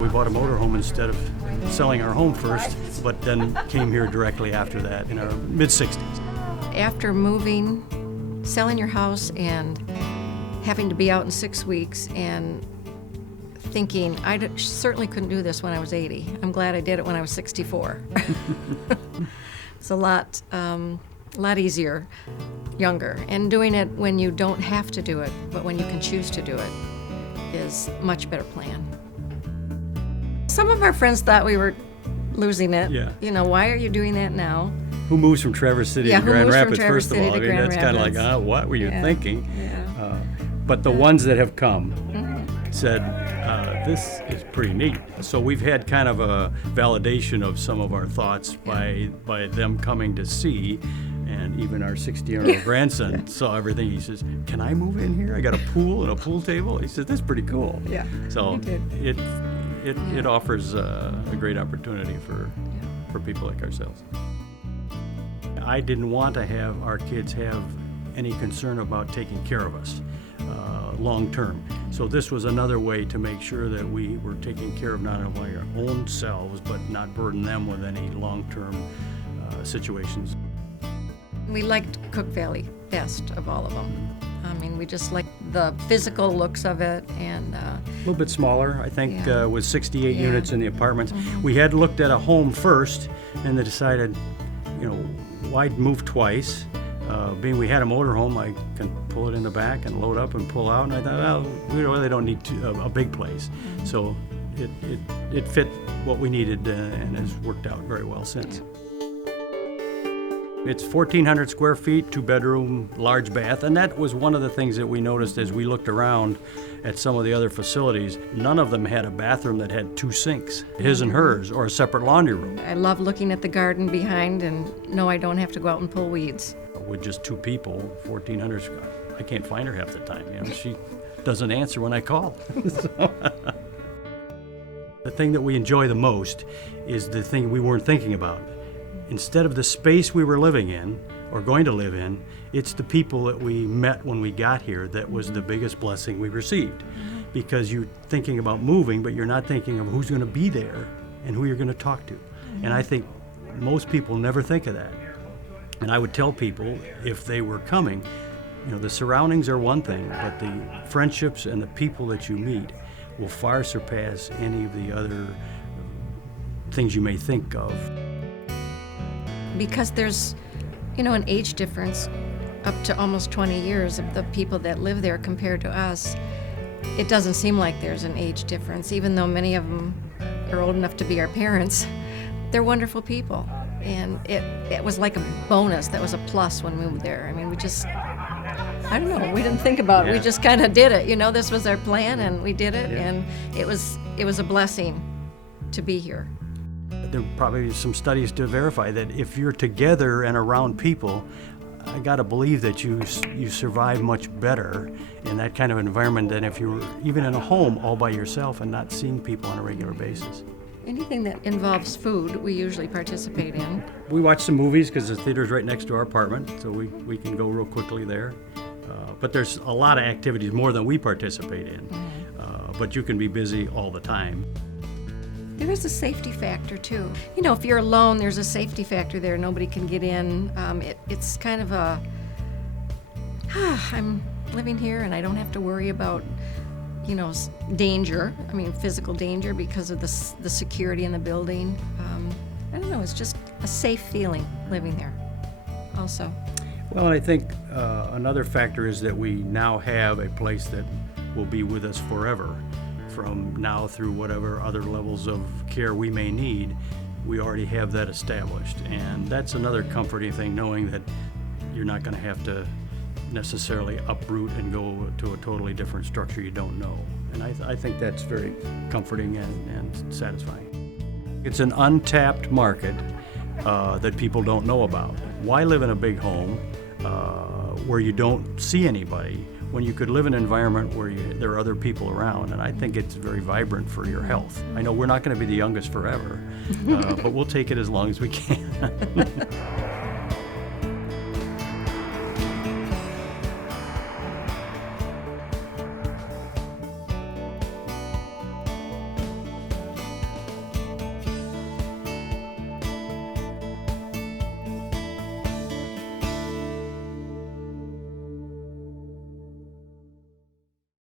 We bought a motorhome instead of selling our home first, but then came here directly after that in our mid-60s. After moving, selling your house and having to be out in 6 weeks and thinking, certainly couldn't do this when I was 80. I'm glad I did it when I was 64. It's a lot easier, younger. And doing it when you don't have to do it, but when you can choose to do it, is a much better plan. Some of our friends thought we were losing it. Yeah. You know, why are you doing that now? Who moves from Traverse City to Grand Rapids, first of all? I mean, that's kind of like, what were you thinking? Yeah. But the ones that have come said, this is pretty neat. So we've had kind of a validation of some of our thoughts by them coming to see. And even our 60-year-old grandson saw everything. He says, can I move in here? I got a pool and a pool table. He says, that's pretty cool. Yeah. So it offers a great opportunity for people like ourselves. I didn't want to have our kids have any concern about taking care of us long term. So this was another way to make sure that we were taking care of not only our own selves, but not burden them with any long-term situations. We liked Cook Valley best of all of them. I mean, we just liked the physical looks of it, and a little bit smaller, I think, with 68 units in the apartments. We had looked at a home first, and they decided, why move twice? Being we had a motorhome, I can pull it in the back and load up and pull out. And I thought, well, we really don't need a big place. So it fit what we needed and has worked out very well since. It's 1,400 square feet, 2-bedroom, large bath, and that was one of the things that we noticed as we looked around at some of the other facilities. None of them had a bathroom that had 2 sinks, his and hers, or a separate laundry room. I love looking at the garden behind and know I don't have to go out and pull weeds. With just 2 people, 1,400, I can't find her half the time. She doesn't answer when I call. The thing that we enjoy the most is the thing we weren't thinking about. Instead of the space we were living in or going to live in, it's the people that we met when we got here that was the biggest blessing we received. Because you're thinking about moving, but you're not thinking of who's going to be there and who you're going to talk to. And I think most people never think of that. And I would tell people, if they were coming, the surroundings are one thing, but the friendships and the people that you meet will far surpass any of the other things you may think of. Because there's, an age difference up to almost 20 years of the people that live there compared to us. It doesn't seem like there's an age difference, even though many of them are old enough to be our parents. They're wonderful people. And it was like a bonus. That was a plus when we moved there. I mean, we just, I don't know, we didn't think about it. We just kind of did it. This was our plan, and we did it, and it was a blessing to be here. There are probably some studies to verify that if you're together and around people, I got to believe that you survive much better in that kind of environment than if you were even in a home all by yourself and not seeing people on a regular basis. Anything that involves food, we usually participate in. We watch some movies because the theater's right next to our apartment, so we can go real quickly there. But there's a lot of activities, more than we participate in. But you can be busy all the time. There is a safety factor, too. If you're alone, there's a safety factor there. Nobody can get in. It's kind of a, I'm living here and I don't have to worry about danger. I mean, physical danger because of the security in the building. I don't know, it's just a safe feeling living there also. Well, I think another factor is that we now have a place that will be with us forever. From now through whatever other levels of care we may need, we already have that established. And that's another comforting thing, knowing that you're not going to have to necessarily uproot and go to a totally different structure you don't know. And I think that's very comforting and satisfying. It's an untapped market that people don't know about. Why live in a big home where you don't see anybody when you could live in an environment where there are other people around? And I think it's very vibrant for your health. I know we're not going to be the youngest forever, but we'll take it as long as we can.